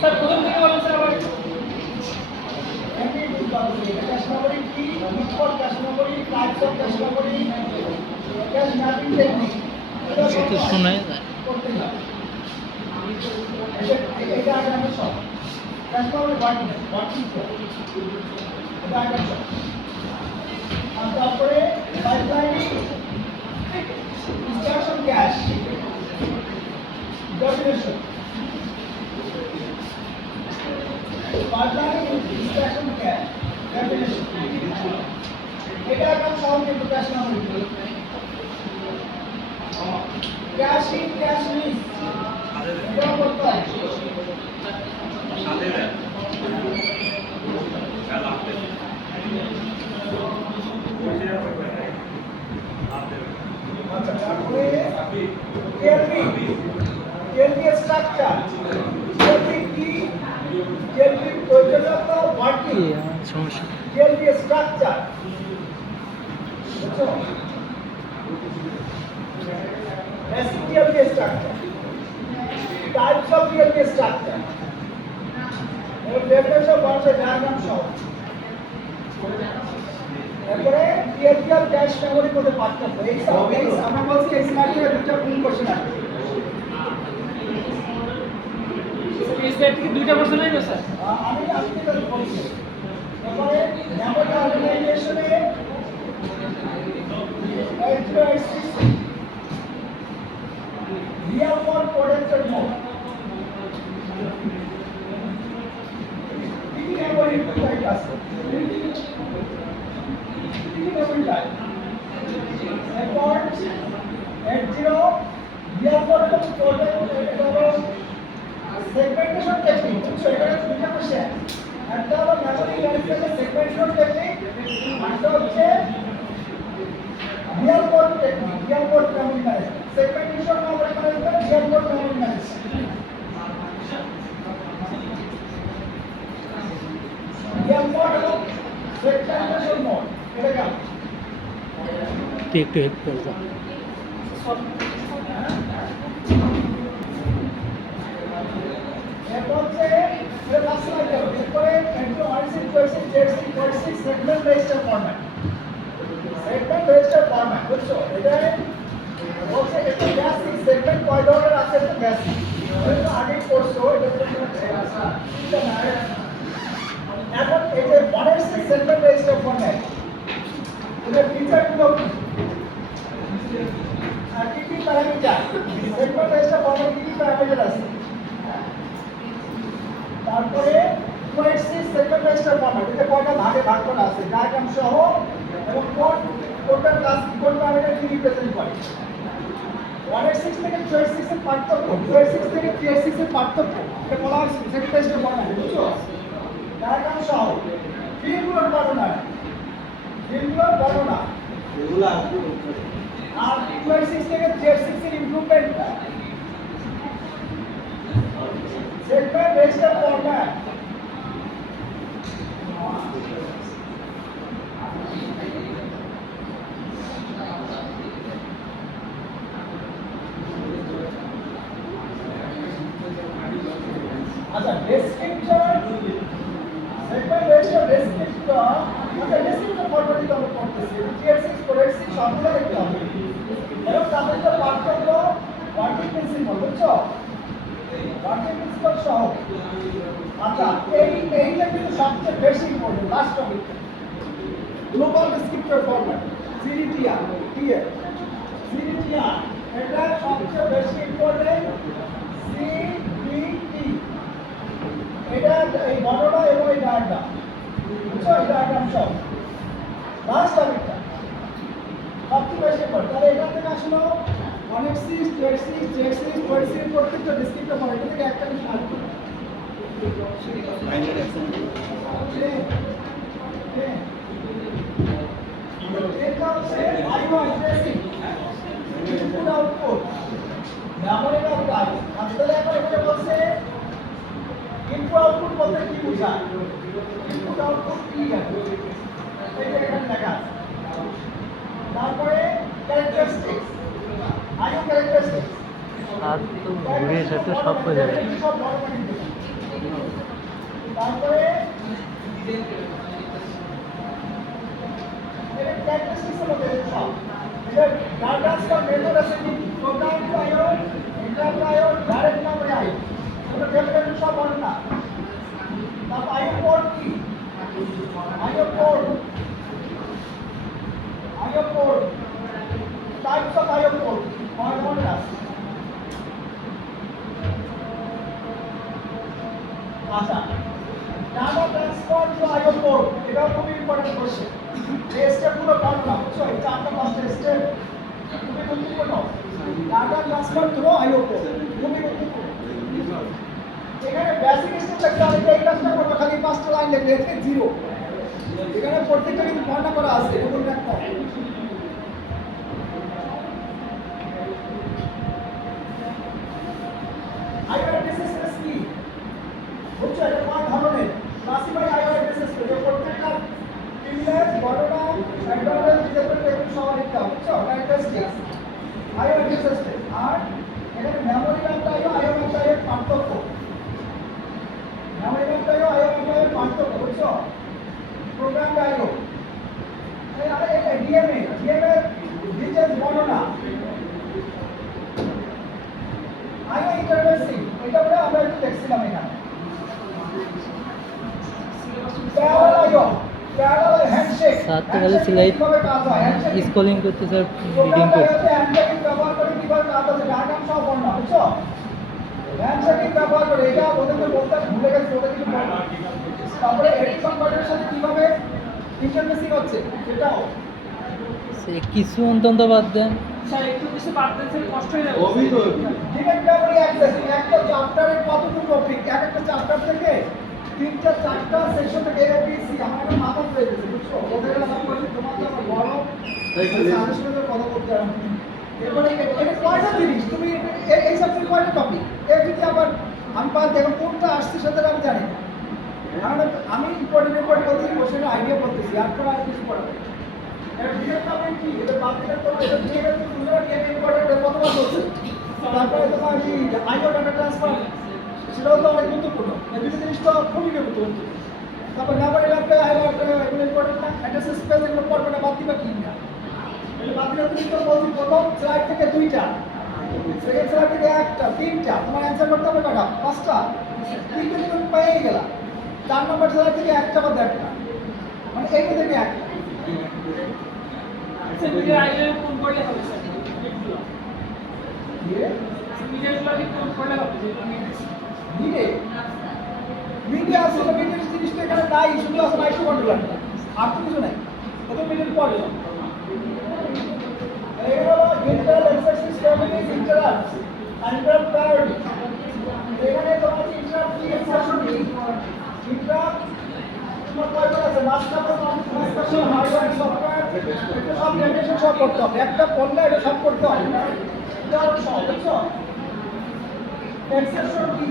Sir প্রথম থেকে বলেন স্যার আবার এমনি ক্যাশ মেমোরি কি input cache memory types of cache memory cash mapping technique সেটা শোনা যায় করতে হয় এটা আগে সব ক্যাশ মেমোরি ওয়ার্কিং এটা আগে সব আর তারপরে pipelining instruction cash definition pipelining instruction cash definition এটা একটা সহজ কিন্তু cache memory cash in cache miss এটা করতে হয় আচ্ছা তারপরে কেএলপি স্ট্রাকচার কেএলপি কি কেএলপি প্রয়োজনীয়তা ওয়ার্কিং সমস্যা কেএলপি স্ট্রাকচার বুঝছো কেএলপি স্ট্রাকচার টাইপস অফ কেএলপি স্ট্রাকচার এর ডেফিনেশন বলছে ডায়াগ্রাম সহ এরপরে কেএলপি আর ক্যাশ মেমোরি মধ্যে পার্থক্য এই আমরা বলছি এই সিনারিও দুটো কোন কোশ্চেন আছে এই সেট থেকে দুইটা কোশ্চেন আইলো স্যার আমি যেটা বলছি এরপরে মেমোরি অর্গানাইজেশনে রিয়াল ওয়ার্ল্ড প্রোডাক্টের মোড কি মেমোরি টাইপ আছে মেমোরি টাইপ এরপর 80 রিয়াল ওয়ার্ল্ড প্রোডাক্ট এটা হলো সেগমেন্টেশন টেকনিক বুঝছো এটা দুটো কোশ্চেন একটা হলো মেমোরি ম্যানেজমেন্টের সেগমেন্টেশন টেকনিক আরেকটা হচ্ছে Real world technique Real world memory management segmentation memory management Real world memory management Real world এবং সেগমেন্টেশন মোড এটা কেমন তুই একটু হেল্প করে দাও এরপর হচ্ছে এটা লাস্ট লাইন হবে এরপরে entry origin question ZC question segment register format segment register format বুঝছো এটা বলছে এটা বেসিক সেগমেন্ট কয় ধরনের আছে এটা বেসিক এটা আগে করছো এটা এখন এই যে 1/6 সেগমেন্ট রেজিস্টার ফরম্যাট এটা ফিচারগুলো কি কি প্যারামিটার সেগমেন্ট রেজিস্টার ফরম্যাট কি কি প্যারামিটার আছে তারপরে 2/6 সেগমেন্ট রেজিস্টার ফরম্যাট এটা কয়টা ভাগে ভাগ করা আছে ডায়াগ্রাম সহ এবং কোনটা ক্লাস কোন প্যারামিটার কি রিপ্রেজেন্ট করে 1/6 থেকে 2/6 এর পার্থক্য 2/6 থেকে 3/6 এর পার্থক্য এটা বলা হয় সেগমেন্ট রেজিস্টার ফরম্যাট বুঝছো ডায়াগ্রাম সহ ফিল্ডগুলোর বর্ণনা এগুলো আর 2/6 থেকে 3/6 এর ইমপ্রুভমেন্ট সেগমেন্ট রেজিস্টার ফরম্যাট আচ্ছা ডেসক্রিপ্টর সেগমেন্ট রেজিস্টার ডেসক্রিপ্টর আচ্ছা ডেসক্রিপ্টর ফরম্যাটে আমরা করতেছি 3/6 4/6 সবগুলো দেখতে হবে এবং তাদের যে পার্থক্য ওয়ার্কিং প্রিন্সিপাল বুঝছো ওয়ার্কিং প্রিন্সিপাল সহ আচ্ছা এইটা কিন্তু সবচেয়ে বেশি important last topic global descriptor format GDTR TF GDTR এটা সবচেয়ে বেশি ইম্পর্টেন্ট সিডিটি এটা এই বর্ণনা এবং এই ডায়াগ্রাম বুঝছো এই ডায়াগ্রাম সব লাস্ট টপিকটা সবচেয়ে বেশি ইম্পর্টেন্ট তাহলে এখান থেকে আসলো 1/6 2/6 3/6 4/6 প্রত্যেকটা ডেসক্রিপ্টর ফরম্যাট এটা থেকে একটা কিছু আসবে এটা হচ্ছে IO addressing input output memory of type আসলে এখন এটা বলছে ইনপুট আউটপুট বলতে কি বোঝায় ইনপুট আউটপুট কি আছে এটা এখানে লেখা আছে তারপরে ক্যারেক্টারিস্টিক্স আইও ক্যারেক্টারিস্টিক্স আর তো ঘুরে এসে তো সব বোঝা যায় সব তারপরে এটা ক্যারেক্টারিস্টিক্সের মধ্যে সব এটা ডাটাসটা মেথড আছে কি program to IO internal IO direct memory IO এটা ডেফিনেটলি সব বলেন না তারপর আইও পোর্ট কি IO port types of IO port কয় ধরনের আছে আচ্ছা data transfer to IO port এটা খুবই ইম্পর্টেন্ট কোশ্চেন এই স্টেপগুলো পারবো না বুঝছো এই চারটা পাঁচটা স্টেপ খুবই গুরুত্বপূর্ণ ডাটা ট্রান্সফার থ্রু আইও পোর্ট খুবই গুরুত্বপূর্ণ এখানে বেসিক স্টেপ লিখতে হবে এই কাজটা করবো খালি পাঁচটা লাইন লিখলে এতে জিরো এখানে প্রত্যেকটা কিন্তু বর্ণনা করা আছে এগুলো রাখতে হবে আইও অ্যাড্রেস কি বুঝছো এটা কয় ধরনের ক্লাসিফাই আইও অ্যাড্রেস যে প্রত্যেকটা প্রিভিলেজ বর্ণনা অ্যাডভান্টেজ ডিসঅ্যাডভান্টেজ এগুলো সব লিখতে হবে বুঝছো ক্যারেক্টারিস্টিক্স আইও অ্যাড্রেস আর এখানে মেমরি ম্যাপটা আইও ম্যাপটা এর পার্থক্য মেমরি ম্যাপটা আইও ম্যাপটা এর পার্থক্য বুঝছো প্রোগ্রাম আইও এই ডিএমএ ডিটেইলস বর্ণনা আইও ইন্টারফেসিং এটা বলে আমরা একটু দেখছিলাম এখানে প্যারালাল হ্যান্ডশেক সাথে वाले स्लाइड स्क्रॉलिंग করতে স্যার রিডিং করতে হ্যান্ডশেকিং ব্যবহার করে কিভাবে কাজ হচ্ছে ডায়াগ্রাম সহ বর্ণনা বুঝছো হ্যান্ডশেকিং ব্যবহার করে এটা ওদেরকে বলতে ভুলে গেছে ওদের কিছু বর্ণনা তারপরে এডিসন বার্ডের সাথে কিভাবে ইন্টারফেসিং হচ্ছে সেটাও সে কিছু অন্তত বাদ দেন স্যার একটু কিছু বাদ দেন স্যার কষ্ট হয়ে যাবে ডিরেক্ট মেমরি অ্যাক্সেস একটা চ্যাপ্টারে কতটুকু টপিক এক একটা চ্যাপ্টার থেকে তিনটা চারটা সেকশন থেকে এবিসি আমার একটা মাথা হয়ে গেছে বুঝছো ওদের কথা বলছি তোমার তো আমার বড় সাথে সাথে কথা বলতে আর এরপরে এটা কয়টা জিনিস তুমি এই সাবজেক্ট কয়টা টপিক এই যদি আবার আমি পার দেখো কোনটা আসছে সেটা আমি জানি না কারণ আমি ইম্পর্টেন্ট বলতে কোশ্চেন আইডিয়া বলতেছি আর কিছু পড়াবো এটা ডিরেক্ট মেমরি কি এটা বাদ দিলে তো এটা ডিরেক্ট তুমি ইম্পর্টেন্ট কতবার বলছে তারপরে তোমার কি আইও ডাটা ট্রান্সফার সেটাও তো অনেক গুরুত্বপূর্ণ এই দুটো জিনিস তো খুবই গুরুত্বপূর্ণ তারপর মেমরি ম্যাপটা আইও এগুলো ইম্পর্টেন্ট না অ্যাড্রেস স্পেস এগুলো পড়বে না বাদ দিবা কি না তাহলে বাদ দিলে তুমি তো বলছি প্রথম স্লাইড থেকে দুইটা সেকেন্ড স্লাইড থেকে একটা তিনটা তোমার অ্যান্সার করতে হবে কয়টা পাঁচটা তিনটে তুমি পেয়ে গেলা 4 নম্বর স্লাইড থেকে একটা বা একটা মানে এইটা থেকে একটা স্যার মিডিয়া আইলে কোন পড়লে হবে স্যার এগুলো মিডিয়াগুলো কি কোন পড়লে হবে মিডিয়া আসলে মিডিয়ার জিনিসটা এখানে নাই শুধু আছে মাইক্রো কন্ট্রোলার আর তো কিছু নাই ওদের মিডিয়ার পড়ে এগুলো interrupt access system is interrupt interrupt priority এখানে তোমার ইন্টারাপ্ট কি এক্সেপশন কি ইন্টারাপ্ট তোমার কয়টা আছে মাস্টার কনস্ট্রাকশন হার্ডওয়্যার সফটওয়্যার এটা সব ডেফিনেশন সব করতে হবে একটা পড়লে এটা সব করতে হবে এটা সব বুঝছো এক্সেপশন কি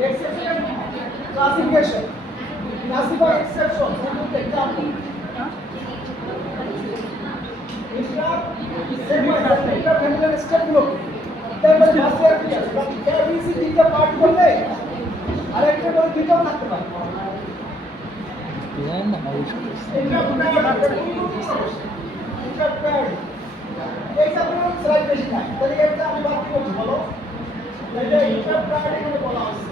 exception classification classify exceptions with example এটা ফ্যামিলিয়ার স্টেপ গুলো তারপরে ভাষার কি আছে ABC তিনটা পার্ট করলে আরেকটা করে দুটো থাকতে পারে জানেন না এটা প্যাড এই সাবজেক্ট স্লাইড বেশি নাই তাহলে এটা আমি বাদ দিব বলো এটা প্যাড এখানে বলা আছে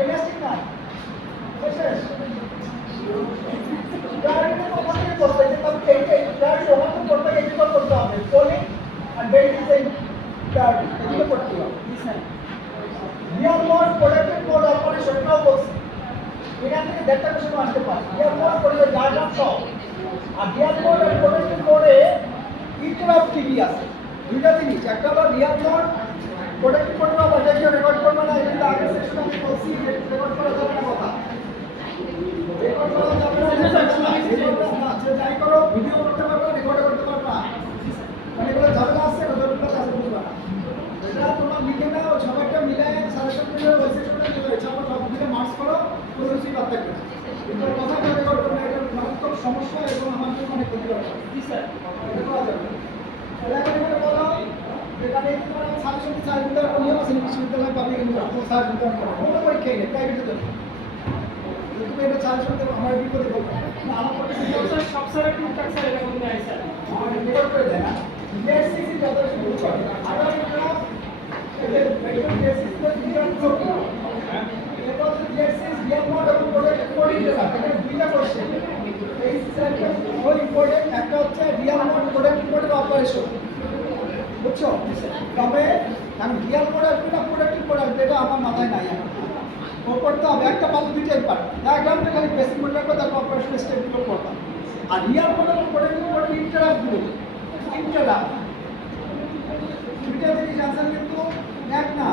এলাস্টিক না শেষ প্যাডের ওখানে করতে যে তবে এইটা প্যাড ওখানে করতে এইটা করতে হবে পোলিং আর বেল্ট ডিজাইন প্যাড এগুলো করতে হবে রিয়াল মোড প্রোডাক্টেড মোড অপারেশনটাও বলছি এখান থেকে দেড়টা কোশ্চেন আসতে পারে রিয়াল মোড করে ডায়াগ্রাম সহ আর রিয়াল মোড আর প্রোডাক্টেড মোডে ইন্টারাপ্টিভি আছে দুইটা জিনিস একটা হলো রিয়াল মোড প্রোডাক্টেড মোড বা যেটা রেকর্ড করবে না এটা আগের সেকশনে আমি বলছি রেকর্ড করা যাবে না কথা রেকর্ড করা যাবে না যাই করো ভিডিও করতে পারবে রেকর্ড করতে পারবে না মানে এগুলো ঝামেলা আছে রেকর্ড আছে বুঝবে না এটা তোমার লিখে নাও সবাইটা মিলায় সাজেশন করে ওই সেকশনে নিয়ে যাও সব মিলে মার্কস করো কোনো কিছুই বাদ থাকবে না কিন্তু কথা রেকর্ড করবে এটা মারাত্মক সমস্যা এবং আমার জন্য অনেক ক্ষতিকর জি স্যার এটা করা যাবে সাজেশন সার্চ দিতে নিয়ম আছে বিশ্ববিদ্যালয় পাবলিক ইউনিভার্সিটি সার্চ দিতে কোনো পরীক্ষাই নেই প্রাইভেটের জন্য তুমি এটা সাজেশন দেবো আমার বিপদে বলবো না আমার পক্ষে স্যার সব স্যারের টুকটাক স্যার এরকম নেই স্যার আমার রেকর্ড করে দেয় না নেক্সট যত শুরু করে আবার এটা এটা বেসিস এর ডিজাইন করতে এটা হচ্ছে জেসিস রিয়েল মডেল প্রোডাক্ট কোডিং এটা দুইটা কোশ্চেন এই সেটটা খুব ইম্পর্টেন্ট একটা হচ্ছে real model product coding operation বুঝছো তবে আমি রিয়েল প্রোডাক্ট না প্রোডাক্টিভ প্রোডাক্ট এটা আমার মাথায় নাই এখন ও করতে হবে একটা পাবো দুইটাই পারে ডায়াগ্রামটা খালি বেসিক মনে রাখবো তারপর অপারেশন স্টেপগুলো করতাম আর real model productive coding interact গুলো ইন্টারাক্ট দুইটা জিনিস আনসার কিন্তু এক না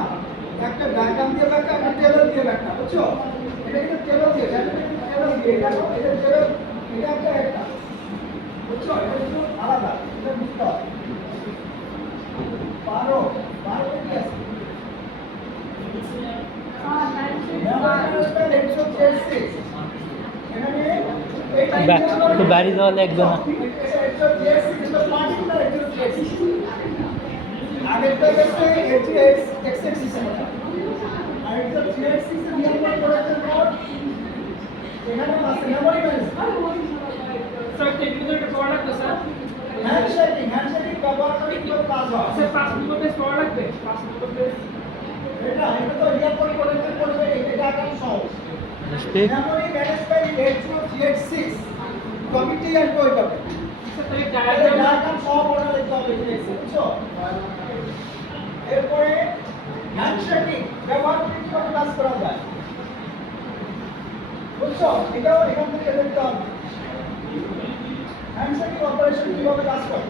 একটা ডায়াগ্রাম দিয়ে ব্যাখ্যা একটা টেবিল দিয়ে ব্যাখ্যা বুঝছো এটা কিন্তু টেবিল দিয়ে এটা টেবিল দিয়ে এটা টেবিল এটা একটা বুঝছো এটা কিন্তু আলাদা এটা বুঝতে হবে 12 কি আছে তো বাড়ি যাওয়া লাগবে না আগেরটা গেছে এক্স সিস্টেম আর এটা থ্রেড সিস্টেম নিয়ন্ত্রণ প্রোডাক্টের কোড এখানে আছে মেমরি ম্যানেজমেন্ট স্যার টেকনিক্যাল একটা পড়া লাগবে স্যার হ্যান্ডশেকিং ব্যবহার করে কিভাবে কাজ হয় স্যার 5 নম্বর পেজ পড়া লাগবে 5 নম্বর পেজ এটা তো রিয়েল প্রোডাক্টের করবে এটা একদম সহজ মেমরি ম্যানেজমেন্ট 8036 কমিটি এন্ড করবে স্যার তাহলে ডায়াগ্রাম ডায়াগ্রাম সব অর্ডার লিখতে হবে বুঝছো এরপরে হ্যান্ডশেকিং ব্যবহার করে কিভাবে কাজ করা যায় বুঝছো এটাও এখান থেকে দেখতে হবে হ্যান্ডশেকিং অপারেশন কিভাবে কাজ করে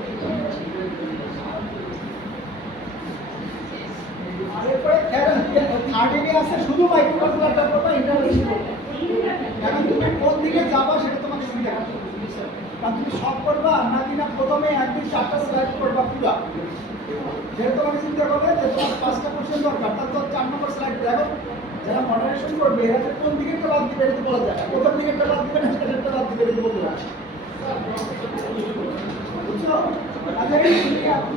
আর এরপরে থার্ড এরিয়া আছে শুধু মাইক্রোকন্ট্রোলারটার কথা ইন্টারফেস করবে এখন তুমি কোন দিকে যাবা সেটা তোমাকে সুবিধা হবে কারণ তুমি সব করবা নাকি না প্রথমে একদিন 4টা স্লাইড করবা পুরো যেহেতু তোমাকে চিন্তা করবে যে তোমার 5টা কোশ্চেন দরকার তার তো 4 নম্বর স্লাইড দেখো যারা মডারেশন করবে এরা যে কোন দিকে বাদ দিবে এটা বলা যায় প্রথম দিকে বাদ দিবে না সেটা বাদ দিবে এটা বলতে পারে বুঝছো আজ এই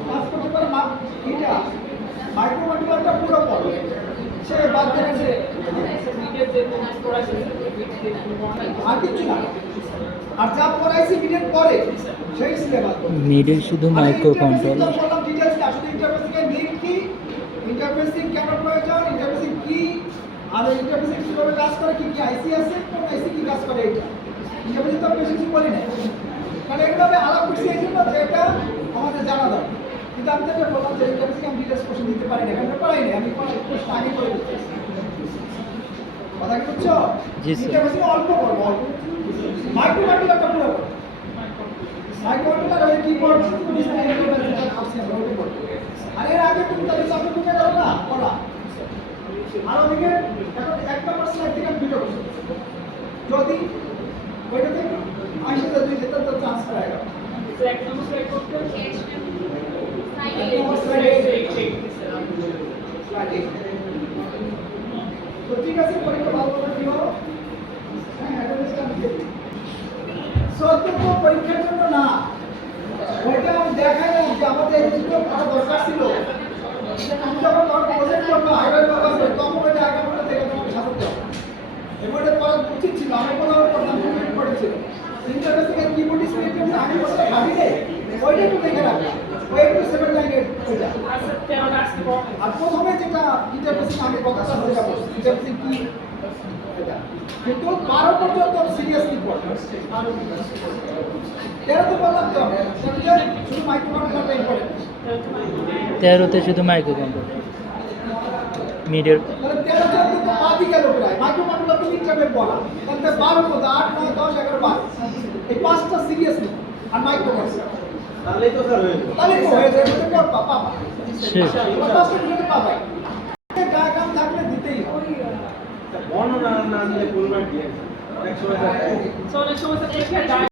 পাস করতে পারে এটা মাইক্রোকন্ট্রোলারটা পুরো পড়ো সে বাদ দেবে যে আর কিছু না আর যা পড়াইছি মিনিট পরে সেই সিলেবাস নিডেড শুধু মাইক্রো কন্ট্রোলার বললাম ডিটেইলস আসলে ইন্টারফেসিং এর নিড কি ইন্টারফেসিং কেন প্রয়োজন ইন্টারফেসিং কি আর ইন্টারফেসিং কিভাবে কাজ করে কি কি আইসি আছে কোন আইসি কি কাজ করে এটা ইন্টারফেসিং তো বেশি কিছু বলি না কারণ এইভাবে আলাপ করছি এই জন্য যে এটা আমাদের জানা দরকার কিন্তু আমি তো বললাম যে ইন্টারফেসিং আমি ডিটেইলস কোশ্চেন দিতে পারি না কারণ পারি না আমি কোনো কোশ্চেন আগে করে দিচ্ছি কথা কি বুঝছো জি স্যার ইন্টারফেসিং অল্প করবো অল্প মাইক্রোকন্ট্রোলারটা পুরো মাইক্রোকন্ট্রোলার ওই কিবোর্ড ডিসপ্লে আর এর আগে তুমি তাহলে সামনে ঢুকে যাও না পড়া আর ওদিকে এখন 1 নম্বর স্লাইড থেকে ভিডিও করছি যদি ওইটাতে আইসে যদি যেতে তো চান্স পাওয়া গেল এক নম্বর স্লাইড করতে তো ঠিক আছে পরীক্ষা ভালো করে দিও হ্যাঁ অ্যাটেন্ডেন্সটা আমি দিয়ে দিই সত্য তো পরীক্ষার জন্য না ওইটা আমি দেখাইলাম যে আমাদের এইগুলো পড়া দরকার ছিল আমি যখন প্রজেক্ট করবো হাইওয়ে ব্যবহার করি তখন ওই ডায়াগ্রামটা দেখে তোমাকে সাজাতে হবে এবারে পড়া উচিত ছিল আমি কোথাও পড়তাম পড়েছিল ইন্টারফেসিং এর কিবোর্ড ডিসপ্লে আমি বলতে ভাবি রে ওইটা একটু দেখে রাখলাম ওই একটু 7 লাইনের ওইটা আচ্ছা তেরোটা আজকে পড়া আর প্রথমে যেটা ইন্টারফেসিং আগে কথা যেটা বলছি ইন্টারফেসিং কি এটা কিন্তু 12 পর্যন্ত সিরিয়াসলি পড়তে তেরো তো বললাম তো শুধু মাইক্রোকন্ট্রোলারটা ইম্পর্টেন্ট 13তে শুধু মাইক্রো কন্ট্রোলার মিডিয়ার তাহলে 13 14 তো বাদই গেল প্রায় মাইক্রোকন্ট্রোলার তো ইন্টারভেল বলা তাহলে 12 পদ 8 9 10 11 12 এই পাঁচটা সিরিয়াসলি আর মাইক্রোকন্ট্রোলার তাহলেই তো স্যার হয়ে যাবে। তাহলে তো হয়ে যাবে তো পাপা শেষ পাঁচটা মিনিটে পাবাই ডায়াগ্রাম থাকলে দিতেই হবে বর্ণনা না দিলে কোনবার দিয়ে একসময় অনেক সময় স্যার